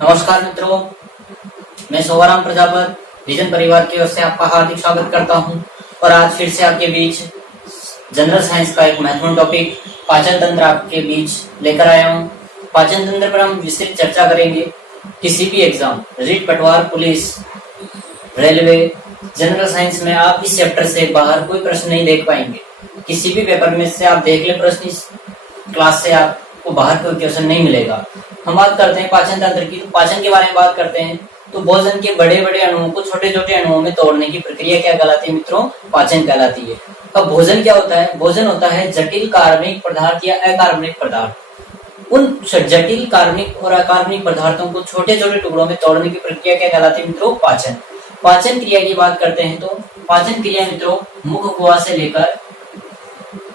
नमस्कार मित्रों, मैं सोवाराम प्रजापत विजन परिवार की ओर से आपका हार्दिक स्वागत करता हूं और आज फिर से आपके बीच जनरल साइंस का एक महत्वपूर्ण टॉपिक पाचन तंत्र आपके बीच लेकर आया हूं। पाचन तंत्र पर हम विस्तृत चर्चा करेंगे। किसी भी एग्जाम, रीट, पटवार, पुलिस, रेलवे, जनरल साइंस में आप इस चैप्टर से बाहर कोई प्रश्न नहीं देख पाएंगे। किसी भी पेपर में से आप देख ले प्रश्न, इस क्लास से आपको बाहर कोई क्वेश्चन नहीं मिलेगा। हम बात करते हैं पाचन तंत्र की, तो पाचन के बारे में बात करते हैं तो भोजन के बड़े बड़े अणुओं को छोटे छोटे अणुओं में तोड़ने की प्रक्रिया क्या कहलाती है मित्रों? पाचन कहलाती है। अब भोजन क्या होता है? भोजन होता है जटिल कार्बनिक पदार्थ या अकार्बनिक पदार्थ। उन जटिल कार्बनिक और अकार्बनिक पदार्थों को छोटे छोटे टुकड़ों में तोड़ने की प्रक्रिया क्या कहलाती है मित्रों? पाचन। पाचन क्रिया की बात करते हैं तो पाचन क्रिया मित्रों मुख कुआ से लेकर,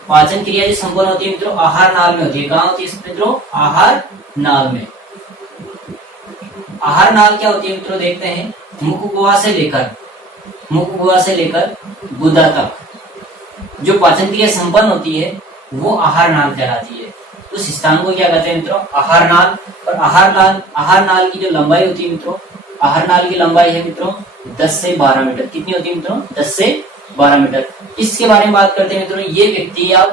पाचन क्रिया जो संपन्न होती है मित्रों आहार नाल में होती है। कहाँ होती है मित्रों? आहार नाल में। आहार नाल क्या होती है मित्रों? देखते हैं। मुख कुआ से लेकर गुदा तक जो पाचन क्रिया संपन्न होती है वो आहार नाल कहलाती है। उस स्थान को क्या कहते हैं मित्रों? आहार नाल। और आहार नाल की जो लंबाई होती है मित्रों, आहार नाल की लंबाई है मित्रों 10 से 12 मीटर। कितनी होती है मित्रों? 10 से 12 मीटर। इसके बारे में बात करते हैं मित्रों, ये व्यक्ति या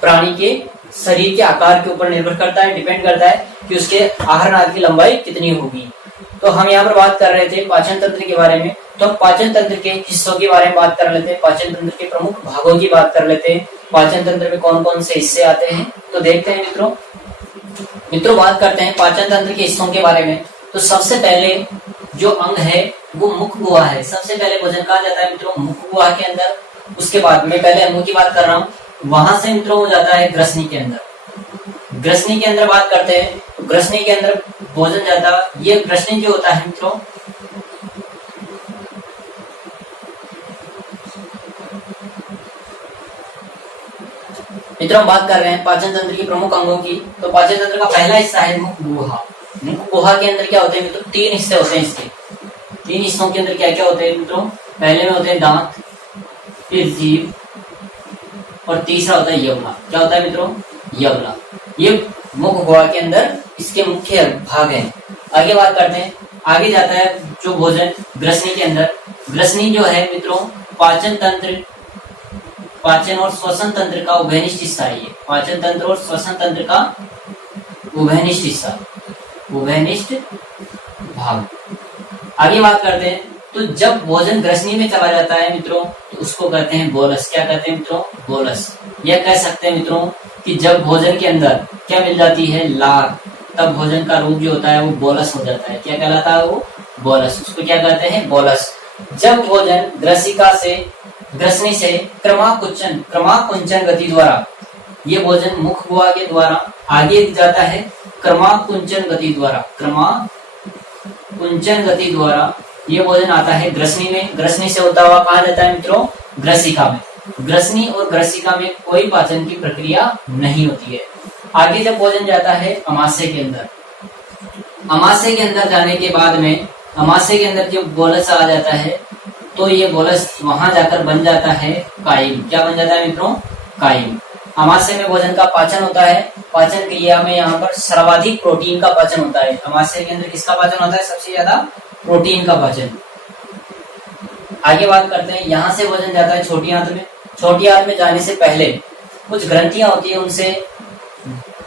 प्राणी के शरीर के आकार के ऊपर निर्भर करता है, डिपेंड करता है कि उसके आहार नाल की लंबाई कितनी होगी। तो हम यहाँ पर बात कर रहे थे पाचन तंत्र के बारे में, तो हम पाचन तंत्र के हिस्सों के बारे में बात कर लेते हैं, पाचन तंत्र के प्रमुख भागों की बात कर लेते हैं। पाचन तंत्र में कौन कौन से हिस्से आते हैं तो देखते हैं मित्रों बात करते हैं पाचन तंत्र के हिस्सों के बारे में। तो सबसे पहले जो अंग है वो मुख गुहा है। सबसे पहले भोजन कहा जाता है मित्रों मुख गुहा के अंदर। उसके बाद में पहले अंगों की बात कर रहा हूँ, वहां से मित्रों हो जाता है ग्रसनी के अंदर। ग्रसनी के अंदर बात करते हैं तो ग्रसनी के अंदर भोजन जाता है। ये ग्रसनी जो होता है मित्रों हम बात कर रहे हैं पाचन तंत्र की प्रमुख अंगों की। तो पाचन तंत्र का पहला हिस्सा है मुख गुहा। मुख गुहा के अंदर क्या होते हैं मित्रों? 3 हिस्से होते हैं इसके। 3 हिस्सों के अंदर क्या क्या होते हैं मित्रों? पहले में होते हैं दांत, फिर जीभ और तीसरा होता है यवना। क्या होता है मित्रों? यवना। ये मुख गुहा के अंदर इसके मुख्य भाग हैं। आगे बात करते हैं, आगे जाता है जो भोजन ग्रसनी के अंदर। ग्रसनी जो है मित्रों पाचन तंत्र, पाचन और श्वसन तंत्र का उभयनिष्ठ हिस्सा है। ये पाचन तंत्र और श्वसन तंत्र का उभयनिष्ठ हिस्सा, उभयनिष्ठ भाग। आगे बात करते हैं तो जब भोजन ग्रसनी में चला जाता है मित्रों तो उसको कहते हैं बोलस। क्या कहते हैं मित्रों? बोलस। यह कह सकते हैं मित्रों कि जब भोजन के अंदर क्या मिल जाती है? लार, तब भोजन का रूप जो होता है वो बोलस हो जाता है। क्या कहलाता है वो? बोलस। उसको क्या कहते हैं? बोलस। जब भोजन ग्रसिका से, ग्रसनी से क्रमाकुंचन गति द्वारा, ये भोजन मुख गुहा के द्वारा आगे जाता है क्रमाकुंचन गति द्वारा, क्रमाकुंचन गति द्वारा ये भोजन आता है ग्रसनी में। ग्रसनी से होता हुआ कहा जाता है मित्रों ग्रसिका में। ग्रसनी और ग्रसिका में कोई पाचन की प्रक्रिया नहीं होती है। आगे जब भोजन जाता है अमाशय के अंदर, अमाशय के अंदर जाने के बाद में, अमाशय के अंदर जब बोलस आ जाता है तो ये बोलस वहां जाकर बन जाता है कायिम। क्या बन जाता है मित्रों? कायिम। अमाशय में भोजन का पाचन होता है। पाचन क्रिया में यहाँ पर सर्वाधिक प्रोटीन का पाचन होता है। अमाशय के अंदर किसका पाचन होता है? सबसे ज्यादा प्रोटीन का पाचन। आगे बात करते हैं, यहाँ से भोजन जाता है छोटी आंत में। छोटी आंत में जाने से पहले कुछ ग्रंथियां होती है, उनसे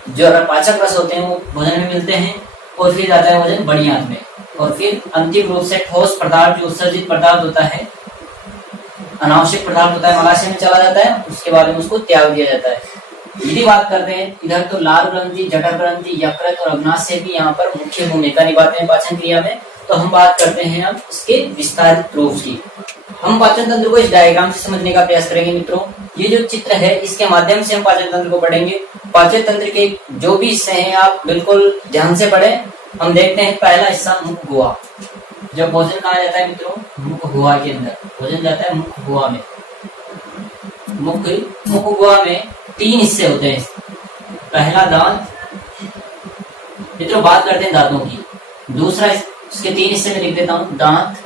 जो पाचक रस होते हैं वो भोजन में मिलते हैं और फिर जाता है भोजन बड़ी आंत में। और फिर अंतिम रूप से ठोस पदार्थ जो उत्सर्जित पदार्थ होता है, अनावश्यक पदार्थ होता है, मलाशय में चला जाता है। उसके बाद में उसको त्याग दिया जाता है। यदि बात करते हैं इधर तो लाल ग्रंथि, जठर ग्रंथि, यकृत और अग्नाशय भी यहाँ पर मुख्य भूमिका निभाते हैं पाचन क्रिया में। तो हम बात करते हैं अब इसके विस्तारित रूप की। हम पाचन तंत्र को इस डायग्राम से समझने का प्रयास करेंगे मित्रों। ये जो चित्र है इसके माध्यम से हम पाचन तंत्र को पढ़ेंगे। पाचन तंत्र के जो भी हिस्से हैं आप बिल्कुल ध्यान से पढ़ें। हम देखते हैं पहला हिस्सा मुख गुहा। जब भोजन कहा जाता है मित्रों मुख गुहा के अंदर, भोजन जाता है मुख गुहा में। मुख गुहा में 3 हिस्से होते हैं। पहला दांत, मित्रों बात करते हैं दांतों की। दूसरा, इसके 3 हिस्से में लिख देता हूं, दांत,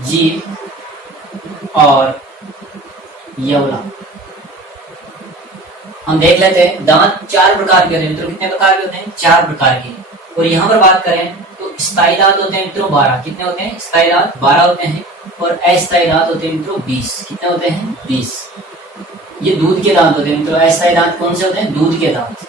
जीभ और यवना। हम देख लेते हैं दांत 4 प्रकार के होते हैं मित्रों। कितने प्रकार के होते हैं? 4 प्रकार के। और यहाँ पर बात करें तो स्थायी दांत होते हैं मित्रों 12। कितने होते हैं? स्थायी दांत 12 होते हैं और अस्थायी दांत होते हैं मित्रों 20। कितने होते हैं? 20। ये दूध के दांत होते हैं मित्रों। अस्थायी दांत कौन से होते हैं? दूध के दांत।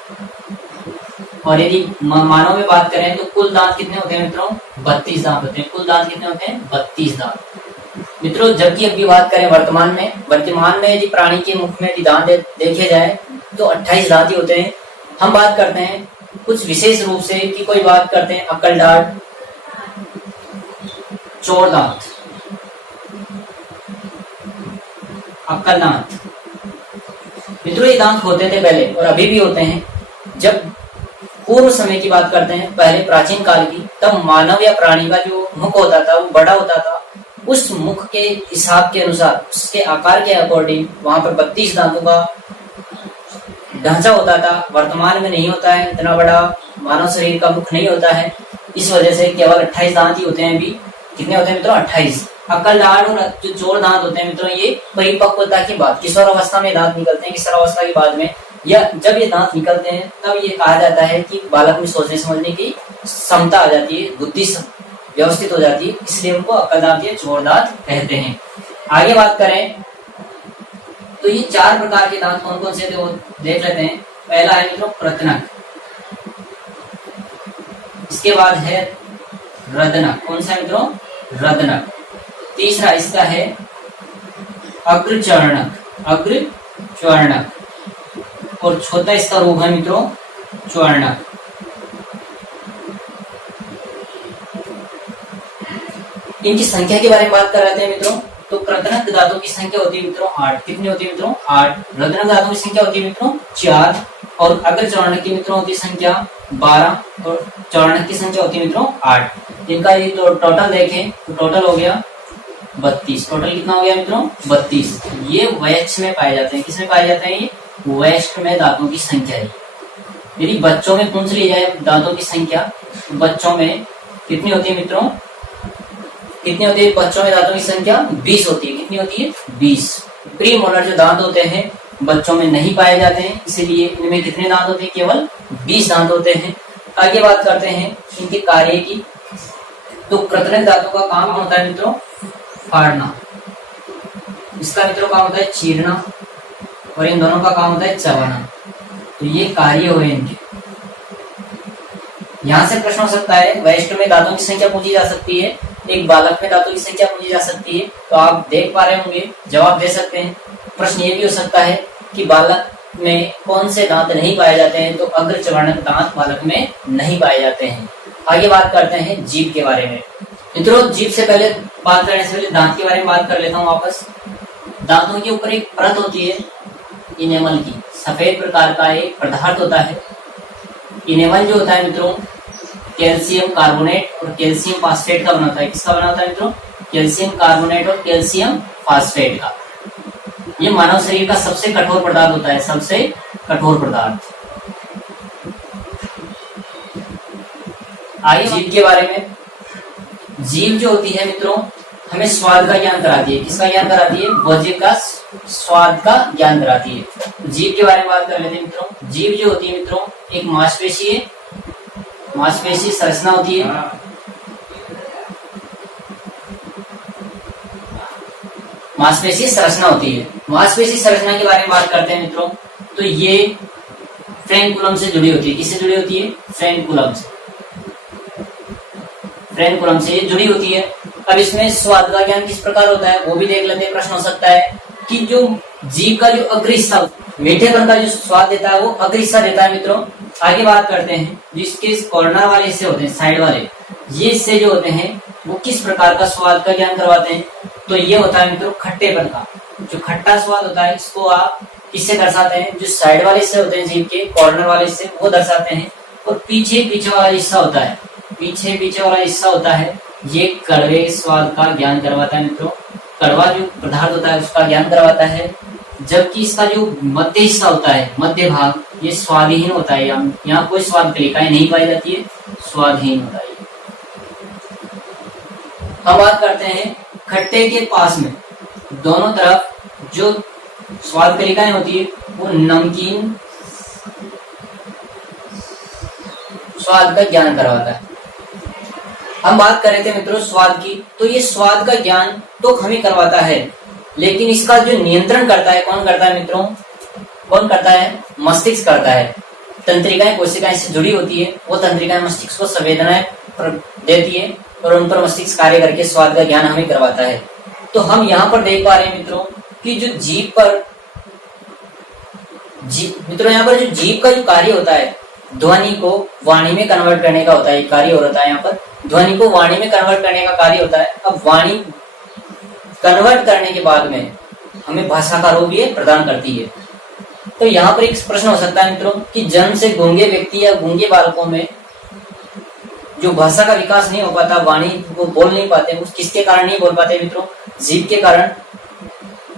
और यदि मानव में बात करें तो कुल दांत कितने होते हैं मित्रों? 32 दांत होते हैं। कुल दांत कितने होते हैं? 32 दांत मित्रों। जबकि अभी बात करें वर्तमान में यदि प्राणी के मुख में यदि दांत देखे जाए तो 28 दांत ही होते हैं। हम बात करते हैं कुछ विशेष रूप से कि कोई बात करते हैं अक्कल दांत, चौड़ दांत, अक्कल दांत। मित्रों ये दांत होते थे पहले और अभी भी होते हैं। जब पूर्व समय की बात करते हैं, पहले प्राचीन काल की, तब मानव या प्राणी का जो मुख होता था वो बड़ा होता था। उस मुख के हिसाब के अनुसार, उसके आकार के अकॉर्डिंग वहां पर 32 दांतों का ढांचा होता था। वर्तमान में नहीं होता है, इतना बड़ा मानव शरीर का मुख नहीं होता है। इस वजह से केवल 28 दांत ही होते हैं अभी। कितने होते हैं मित्रों? 28। अक्कल दांत और जो जोड़ दांत होते हैं मित्रों, ये परिपक्वता के बाद, किशोर अवस्था में दांत निकलते हैं। किशोर अवस्था के बाद में या जब ये दांत निकलते हैं तब ये कहा जाता है कि बालक में सोचने समझने की क्षमता आ जाती है, बुद्धि व्यवस्थित हो जाती है, इसलिए उनको अक्कल दांत या जोड़ दांत कहते हैं। आगे बात करें तो ये 4 प्रकार के दांत कौन कौन से थे वो देख लेते हैं। पहला है मित्रों प्रतनक, इसके बाद है रदनक। कौन सा मित्रों? रदनक। तीसरा इसका है अग्रचर्णक, अग्रचर्णक। और चौथा इसका रूप है मित्रों च्वर्णक। इनकी संख्या के बारे में बात कर रहे थे मित्रों। तो प्रतनक दांतों की संख्या होती है मित्रों 8। कितनी होती है मित्रों? 8। रदनक दांतों की संख्या होती है मित्रों 4। और अग्रचर्णक की मित्रों होती है संख्या 12 और चर्णक की संख्या होती है मित्रों 8। इनका ये तो टोटल देखें तो टोटल हो गया 32। टोटल कितना हो गया मित्रों? 32। ये वयस्क में पाए जाते हैं। किसमें पाए जाते हैं? ये वयस्क में दांतों की संख्या है। यदि बच्चों में पूछ ली जाए दांतों की संख्या, तो बच्चों में कितनी होती है मित्रों? कितनी होती है बच्चों में दांतों की संख्या? 20 होती है। कितनी होती है? 20। प्री मोलर जो दांत होते हैं बच्चों में नहीं पाए जाते हैं, इसीलिए इनमें कितने दांत होते हैं? केवल 20 दांत होते हैं। आगे बात करते हैं इनके कार्य की। तो कृत्रिम दांतों का काम होता है मित्रों फाड़ना, इसका मित्रों काम होता है चीरना, और इन दोनों का काम होता है चबाना। तो ये कार्य हुए इनके। यहाँ से प्रश्न हो सकता है वयस्क में दांतों की संख्या पूछी जा सकती है, एक बालक में दांतों की संख्या पूछी जा सकती है। तो आप देख पा रहे होंगे, जवाब दे सकते हैं। प्रश्न ये भी हो सकता है कि बालक में कौन से दांत नहीं पाए जाते हैं, तो अग्रचर्णक दांत बालक में नहीं पाए जाते हैं। आगे बात करते हैं जीभ के बारे में। मित्रों जीभ से पहले बात करने से पहले दांत के बारे में बात कर लेता हूँ वापस। दांतों के ऊपर एक परत होती है इनेमल की, सफेद प्रकार का एक पदार्थ होता है। इनेमल जो होता है मित्रों कैल्शियम कार्बोनेट और कैल्शियम फास्फेट का बना होता है। किसका बना होता है मित्रों? कैल्शियम कार्बोनेट और कैल्शियम फास्फेट का। ये मानव शरीर का सबसे कठोर पदार्थ होता है, सबसे कठोर पदार्थ। आइए जीभ के बारे में। जीभ जो होती है मित्रों हमें स्वाद का ज्ञान कराती है। किसका ज्ञान कराती है? भोज्य का स्वाद का ज्ञान कराती है। जीभ के बारे में बात कर लेते हैं मित्रों। जीभ जो होती है मित्रों एक मांसपेशी है, मांसपेशी संरचना होती है। मांसपेशी संरचना होती है। मांसपेशी संरचना के बारे में बात करते हैं मित्रों, तो ये फ्रेनकुलम से जुड़ी होती है। किससे जुड़ी होती है? फ्रेनकुलम से। फ्रेनकुलम से ये जुड़ी होती है। अब इसमें स्वाद का ज्ञान किस प्रकार होता है वो भी देख लेते हैं। प्रश्न हो सकता है कि जो जीभ का जो अग्र हिस्सा मीठेपन का जो स्वाद देता है वो अग्र हिस्सा देता है मित्रों। आगे बात करते हैं जिसके कॉर्नर वाले हिस्से होते हैं, साइड वाले ये हिस्से जो होते हैं वो किस प्रकार का स्वाद का ज्ञान करवाते हैं? तो ये होता है मित्रों खट्टेपन का। जो खट्टा स्वाद होता है इसको आप किससे दर्शाते हैं? जो साइड वाले हिस्से होते हैं जीभ के कॉर्नर वाले हिस्से वो दर्शाते हैं। और पीछे वाला हिस्सा होता है, पीछे वाला हिस्सा होता है ये कड़वे स्वाद का ज्ञान करवाता है मित्रों। कड़वा जो पदार्थ होता है उसका ज्ञान करवाता है, जबकि इसका जो मध्य हिस्सा होता है, मध्य भाग, ये स्वादहीन होता है। यहाँ कोई स्वाद कलिकाएं नहीं पाई जाती है, स्वादहीन होता है। हम बात करते हैं खट्टे के पास में दोनों तरफ जो स्वाद कलिकाएं होती है वो नमकीन स्वाद का ज्ञान करवाता है। हम बात कर रहे थे मित्रों स्वाद की, तो ये स्वाद का ज्ञान तो हमें करवाता है, लेकिन इसका जो नियंत्रण करता है कौन करता है मित्रों? कौन करता है? मस्तिष्क करता है। तंत्रिकाएं कोशिकाएं से जुड़ी होती है, वो तंत्रिकाएं मस्तिष्क को संवेदनाएं देती है और उन पर मस्तिष्क कार्य करके स्वाद का ज्ञान हमें करवाता है। तो हम यहाँ पर देख पा रहे हैं मित्रों कि जो जीभ पर मित्रों यहाँ पर जो जीभ का जो कार्य होता है ध्वनि को वाणी में कन्वर्ट करने का होता है, कार्य होता है यहाँ पर ध्वनि को वाणी में कन्वर्ट करने का कार्य होता है। अब वाणी कन्वर्ट करने के बाद में हमें भाषा का रूप ये प्रदान करती है। तो यहाँ पर एक प्रश्न हो सकता है मित्रों कि जन्म से गूंगे व्यक्ति या गूंगे बालकों में जो भाषा का विकास नहीं हो पाता, वाणी को बोल नहीं पाते, उस किसके कारण नहीं बोल पाते मित्रों? जीभ के कारण।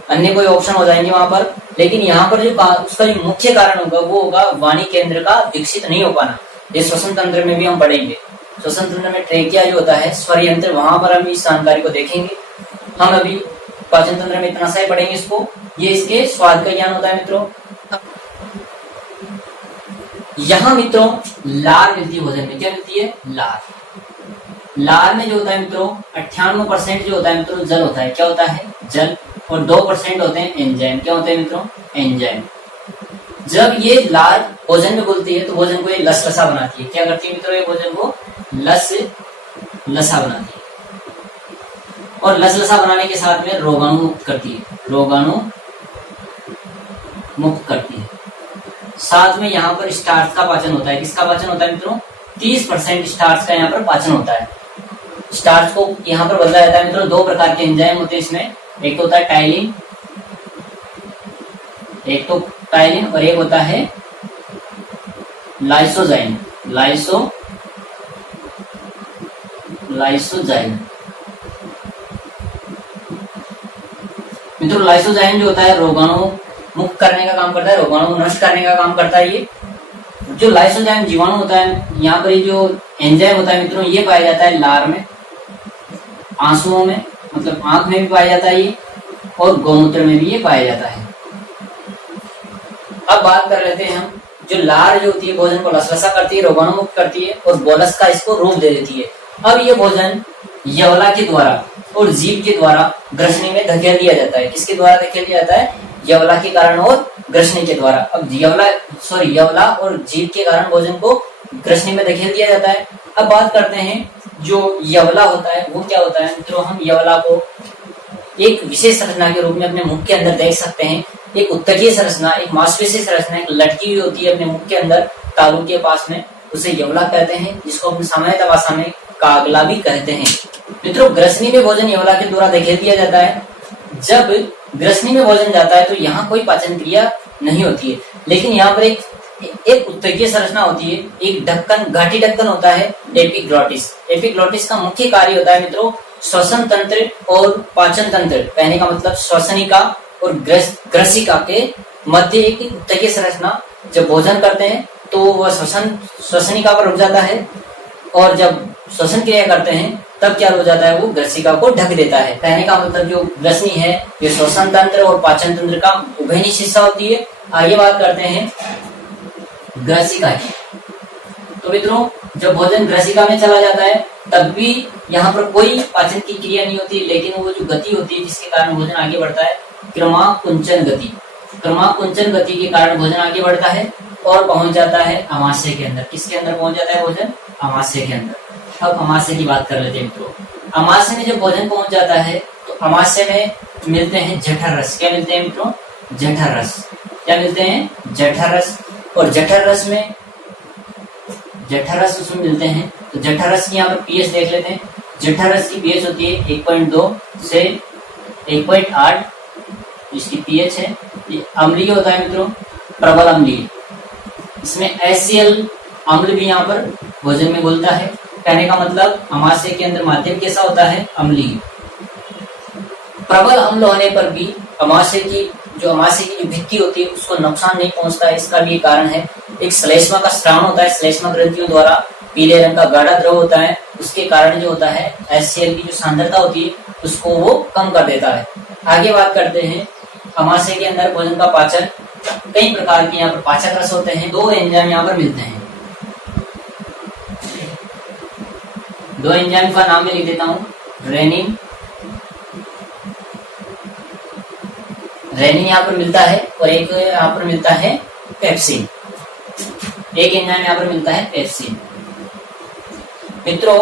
अन्य कोई ऑप्शन हो जाएंगे वहां पर, लेकिन यहाँ पर जो उसका जो मुख्य कारण होगा वो होगा वाणी केंद्र का विकसित नहीं हो पाना। ये श्वसन तंत्र में भी हम पढ़ेंगे। श्वसन तंत्र में ट्रेकिया जो होता है स्वर यंत्र, वहां पर हम इस जानकारी को देखेंगे। हम अभी पाचन तंत्र में इतना सा ही पढ़ेंगे इसको। ये इसके स्वाद का ज्ञान होता है मित्रों। यहाँ मित्रों लार मिलती है भोजन में। क्या मिलती है? लार। लार में जो होता है मित्रों 98% जो होता है मित्रों जल होता है। क्या होता है? जल। और 2% होते हैं एंजाइम। क्या होते हैं मित्रों? एंजाइम। जब ये लार भोजन में घुलती है तो भोजन को ये लसलसा बनाती है। क्या करती है मित्रों? ये भोजन को लसा बनाती है और लसलसा बनाने के साथ में रोगाणु मुक्त करती है। रोगाणु मुक्त करती है। साथ में यहाँ पर स्टार्च का पाचन होता है। किसका पाचन होता है मित्रों? 30% स्टार्च का यहाँ पर पाचन होता है। स्टार्च को यहाँ पर बदला जाता है मित्रों। 2 प्रकार के एंजाइम होते हैं इसमें। एक तो होता है टाइलिन, और एक होता है लाइसोजाइम। लाइसोजाइम मित्रों, लाइसोजाइम जो होता है रोगाणु मुक्त करने का काम करता है, रोगाणु नष्ट करने का काम करता है। ये जो लाइसोजाइम जीवाणु होता है, यहाँ पर जो एंजाइम होता है मित्रों, ये पाया जाता है लार में, आंसुओं में, मतलब आंख में भी पाया जाता है ये, और गौमूत्र में भी ये पाया जाता है। अब बात कर लेते हैं हम, जो लार जो होती है भोजन को लसलसा करती है, रोगाणु मुक्त करती है और बोलस का इसको रूप दे देती है। अब ये भोजन यवला के द्वारा और जीभ के द्वारा ग्रसनी में धकेल दिया जाता है। किसके द्वारा धकेल दिया जाता है? यवला के कारण और ग्रसनी के द्वारा। अब यवला और जीभ के कारण भोजन को ग्रसनी में धकेल दिया जाता है। अब बात करते हैं जो यवला होता है वो क्या होता है मित्रों। हम यवला को एक विशेष संरचना के रूप में अपने मुख के अंदर देख सकते हैं। एक उत्तकीय संरचना, एक मांसपेशी संरचना एक लटकी हुई होती है अपने मुख के अंदर, तालू के पास में, उसे यवला कहते हैं, जिसको अपनी सामान्य भाषा में कागला भी कहते हैं। मित्रों, ग्रसनी में भोजन यवला के द्वारा धकेल दिया जाता है। जब ग्रसनी में भोजन जाता है तो यहाँ कोई पाचन क्रिया नहीं होती है, लेकिन यहाँ पर एक उत्तकीय संरचना होती है, एक ढक्कन, घाटी ढक्कन होता है, एपिग्लॉटिस। एपिग्लॉटिस का मुख्य कार्य होता है मित्रों श्वसन तंत्र और पाचन तंत्र, कहने का मतलब श्वसनिका और ग्रसिका के मध्य एक उत्तकीय संरचना। जब भोजन करते हैं तो वह श्वसनिका पर रुक जाता है, और जब श्वसन क्रिया करते हैं तब क्या हो जाता है? वो ग्रसिका को ढक देता है। कहने का मतलब जो ग्रसनी है ये श्वसन तंत्र और पाचन तंत्र का उभयनिष्ठ हिस्सा होती है। आगे बात करते हैं ग्रसिका की। तो मित्रों, जब भोजन ग्रसिका में चला जाता है तब भी यहाँ पर कोई पाचन की क्रिया नहीं होती, लेकिन वो जो गति होती है जिसके कारण भोजन आगे बढ़ता है, क्रमाकुंचन गति। क्रमाकुंचन गति के कारण भोजन आगे बढ़ता है और पहुंच जाता है अमाशय के अंदर। किसके अंदर पहुंच जाता है भोजन? अमाशय के अंदर। अब अमाशय की बात कर लेते हैं मित्रों। अमाशय में जब भोजन पहुंच जाता है तो अमाशय में मिलते हैं जठर रस। क्या मिलते हैं मित्रों? जठर रस। क्या मिलते हैं? जठर रस। और जठर रस उसमें मिलते हैं। तो जठर रस की यहाँ पर पीएच देख लेते हैं। जठर रस की पीएच होती है 1.2 से 1.8, इसकी पीएच है। ये अम्लीय होता है मित्रों, प्रबल अम्लीय। इसमें HCl अम्ल भी यहाँ पर भोजन में घुलता है। कहने का मतलब अमाशय के अंदर माध्यम कैसा होता है? अम्लीय। प्रबल अम्ल होने पर भी अमाशय की जो भित्ति होती है उसको नुकसान नहीं पहुंचता है। इसका भी कारण है, एक श्लेष्मा का स्राव होता है, श्लेष्मा ग्रंथियों द्वारा पीले रंग का गाढ़ा द्रव होता है, उसके कारण जो होता है HCl की जो सांद्रता होती है उसको वो कम कर देता है। आगे बात करते हैं, अमाशय के अंदर भोजन का पाचन, कई प्रकार के यहाँ पर पाचक रस होते हैं। 2 एंजाइम यहाँ पर मिलते हैं। दो एंजाइम का नाम मैं लिख देता हूं, रेनिन, रेनिन यहाँ पर मिलता है और एक यहाँ पर मिलता है पेप्सिन, एक एंजाइम यहाँ पर मिलता है पेप्सिन। मित्रों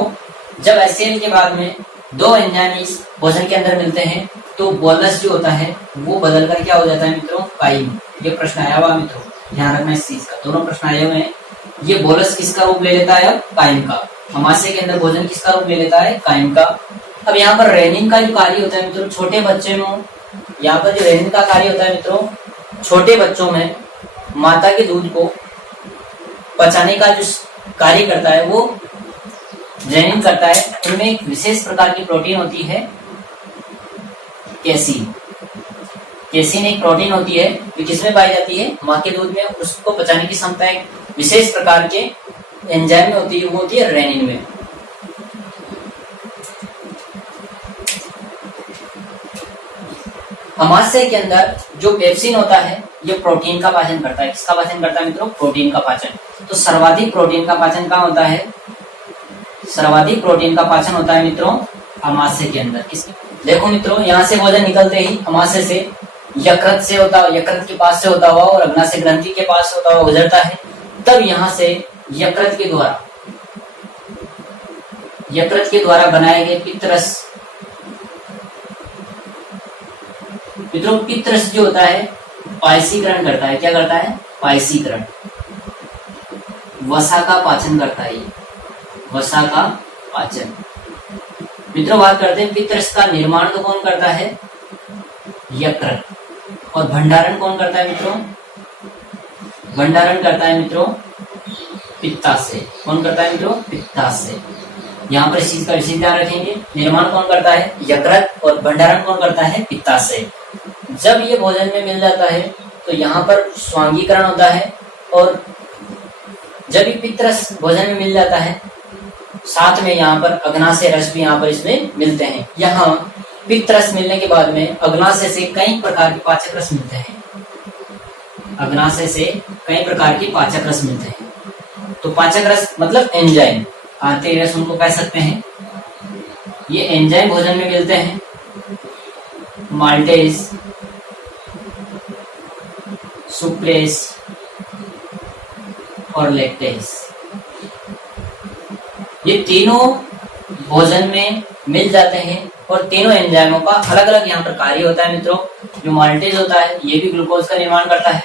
जब HCl के बाद में दो एंजाइम इस भोजन के अंदर मिलते हैं तो बोलस जो होता है वो बदल कर क्या हो जाता है मित्रों, काइम। ये प्रश्न आया हुआ मित्रों, ध्यान रखना इस चीज का, दोनों प्रश्न आए हुए हैं। ये बोलस किसका रूप ले लेता है, अब काइम का। अमाशय के अंदर भोजन किसका रूप ले लेता है, काइम का। अब यहाँ पर रेनिन का जो कार्य होता है मित्रों, छोटे बच्चे में यहाँ पर जो रेनिन का कार्य होता है मित्रों, छोटे बच्चों में माता के दूध को पचाने का जो कार्य करता है वो रेनिन करता है। उनमें एक विशेष प्रकार की प्रोटीन होती है कैसीन। कैसीन एक प्रोटीन होती है जो किसमें पाई जाती है, माँ के दूध में। उसको पचाने की क्षमता एक विशेष प्रकार के एंजाइम में होती है, वो होती है रेनिन में। अमाशय के अंदर जो पेप्सिन होता है ये प्रोटीन का पाचन करता है। किसका पाचन करता है मित्रों, प्रोटीन का पाचन। तो सर्वाधिक प्रोटीन का पाचन कहाँ होता है, सर्वाधिक प्रोटीन का पाचन होता है मित्रों अमाशय के अंदर। किसके, देखो मित्रों यहाँ से भोजन निकलते ही अमाशय से यकृत से होता, यकृत के पास से होता हुआ और अग्नाशय ग्रंथि के पास से होता हुआ गुजरता है। तब यहाँ से यकृत के द्वारा बनाए गए पित्तरस, मित्रों पित्तरस जो होता है पायसीकरण करता है। क्या करता है, पायसीकरण, वसा का पाचन करता है, वसा का पाचन। मित्रों बात करते हैं पित्तरस का निर्माण तो कौन करता है, यकृत। और भंडारण कौन करता है मित्रों, भंडारण करता है मित्रों पित्ताशय। कौन करता है मित्रों, पित्ताशय। यहाँ पर इस चीज का विशेष ध्यान रखेंगे, निर्माण कौन करता है, यकृत, और भंडारण कौन करता है, पित्ताशय। जब ये भोजन में मिल जाता है तो यहाँ पर स्वांगीकरण होता है, और जब ये पित्तरस भोजन में मिल जाता है साथ में यहाँ पर अग्नाशय रस भी यहाँ पर इसमें मिलते हैं। यहाँ पित्तरस मिलने के बाद में अग्नाशय से कई प्रकार के पाचक रस मिलते हैं, अग्नाशय से कई प्रकार के पाचक रस मिलते हैं। तो पाचक रस मतलब एंजाइम, आंतरिक रस उनको कह सकते हैं। ये एंजाइम भोजन में मिलते हैं, माल्टेज, सुक्रेज और लैक्टेज। ये तीनों भोजन में मिल जाते हैं और तीनों एंजाइमों का अलग अलग यहाँ पर कार्य होता है मित्रों। जो माल्टेज होता है ये भी ग्लूकोज का निर्माण करता है,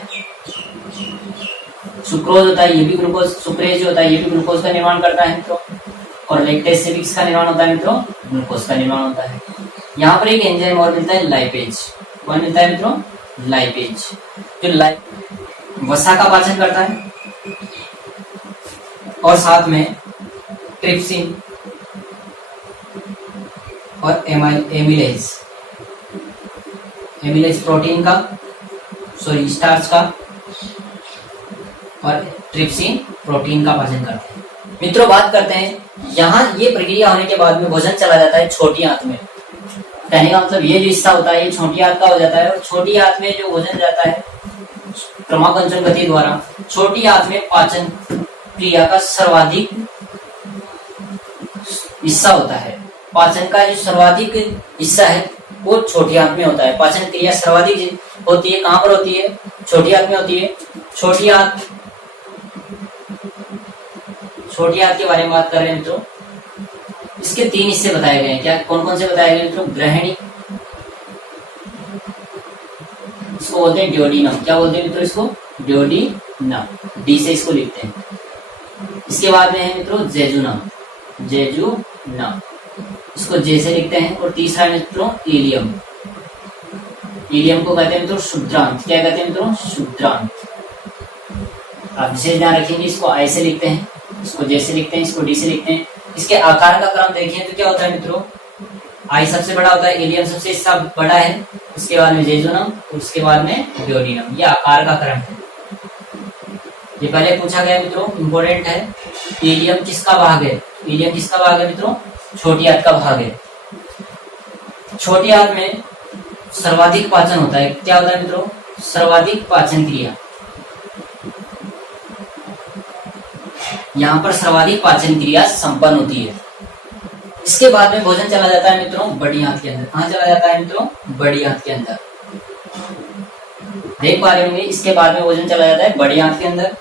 सुक्रोज होता है ये भी ग्लूकोज, सुक्रेज होता है ये भी ग्लूकोज का निर्माण करता है मित्रों, और लैक्टेज से भी किसका निर्माण होता है मित्रों, ग्लूकोज का निर्माण होता है। यहाँ पर एक एंजाइम और मिलता है लाइपेज। कौन मिलता है मित्रों, लाइपेज, जो वसा का पाचन करता है, और साथ में ट्रिप्सिन और एमिलेज, एमिलेज प्रोटीन का, सॉरी स्टार्च का, और ट्रिप्सिन प्रोटीन का पाचन करते हैं। मित्रों बात करते हैं यहाँ ये प्रक्रिया होने के बाद में भोजन चला जाता है छोटी आंत में। कहने का मतलब ये जो हिस्सा होता है ये छोटी आंत का हो जाता है, और छोटी आंत में जो भोजन जाता है क्रमांकन गति द्वारा, छोटी आंत में पाचन क्रिया का सर्वाधिक हिस्सा होता है। पाचन का जो सर्वाधिक हिस्सा है वो छोटी आंत में होता है। पाचन क्रिया सर्वाधिक होती है कहाँ पर होती है, छोटी आंत में होती है। छोटी आंत के बारे में बात कर रहे हैं मित्रों। इसके तीन हिस्से बताए गए हैं। क्या, कौन कौन से बताए गए मित्रों, ग्रहणी, इसको बोलते हैं ड्योडीनम। क्या बोलते हैं मित्रों, इसको ड्योडीनम, डी से इसको लिखते हैं। इसके बाद में है मित्रों जेजुनम, जेजुनम, इसको जे से लिखते हैं। और तीसरा है मित्रों इलियम, इलियम को कहते हैं मित्रों शुद्रांत। क्या कहते हैं मित्रों, शुद्रांत। आप विशेष ध्यान रखेंगे, इसको आई से लिखते हैं, इसको जे से लिखते हैं, इसको डी से लिखते हैं। इसके आकार का क्रम देखिए तो क्या होता है मित्रों, आई सबसे बड़ा होता है, इलियम सबसे हिस्सा बड़ा है, उसके बाद में जेजुनम, उसके बाद में ड्योडीनम। ये आकार का क्रम है। ये पहले पूछा गया मित्रों, इंपॉर्टेंट है। इलियम किसका भाग है, इलियम किसका भाग है मित्रों, छोटी आंत का भाग है। छोटी आंत में सर्वाधिक पाचन होता है। क्या होता है मित्रों, सर्वाधिक पाचन क्रिया। यहाँ पर सर्वाधिक पाचन क्रिया संपन्न होती है। इसके बाद में भोजन चला जाता है मित्रों बड़ी आंत के अंदर। कहाँ चला जाता है मित्रों? बड़ी आंत के अंदर। देख पा रहे होंगे, इसके बाद में भोजन चला जाता है बड़ी आंत के अंदर।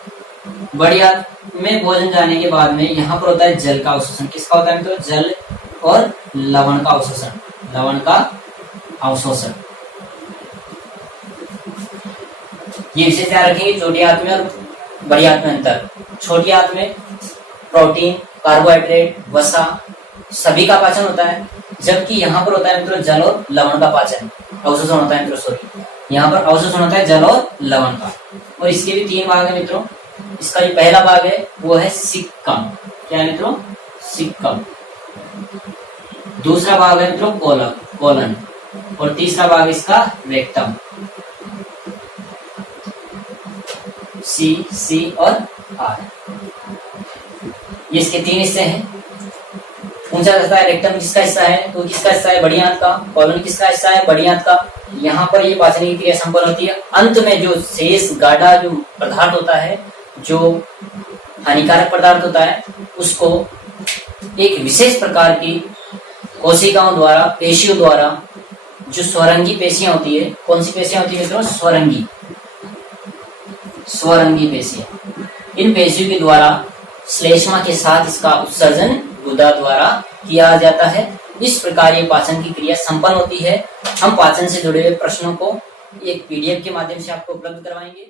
बड़ी आंत में भोजन जाने के बाद में यहाँ पर होता है जल का अवशोषण। किसका होता है मित्रों? जल और लवण का अवशोषण। लवण का अवशोषण। ये विशेष ध्यान रखेंगे छोटी आंत में और बड़ी आंत में अंतर। छोटी आंत में प्रोटीन, कार्बोहाइड्रेट, वसा सभी का पाचन होता है, जबकि यहाँ पर होता है मित्रों जल और लवण का पाचन, अवशोषण होता है मित्रों। सॉरी, यहाँ पर अवशोषण होता है जल और लवण का। और इसके भी 3 भाग है मित्रों। इसका जो पहला भाग है वो है सिक्कम। क्या है मित्रों? सिक्कम। दूसरा भाग है मित्रों कोलन। और तीसरा भाग इसका रेक्टम। सी और आर, ये इसके 3 हिस्से हैं। ऊंचा हिस्सा है रेक्टम, किसका हिस्सा है? तो किसका हिस्सा है? बड़ी आंत का। कोलन किसका हिस्सा है? बड़ी आंत का। यहाँ पर ये पाचन की क्रिया संपन्न होती है। अंत में जो शेष गाढ़ा जो पदार्थ होता है, जो हानिकारक पदार्थ होता है, उसको एक विशेष प्रकार की कोशिकाओं द्वारा, पेशियों द्वारा, जो स्वरंगी पेशियां होती है। कौन सी पेशियां होती है मित्रों? स्वरंगी पेशियां। इन पेशियों के द्वारा श्लेष्मा के साथ इसका उत्सर्जन गुदा द्वारा किया जाता है। इस प्रकार ये पाचन की क्रिया संपन्न होती है। हम पाचन से जुड़े हुए प्रश्नों को एक PDF के माध्यम से आपको उपलब्ध करवाएंगे।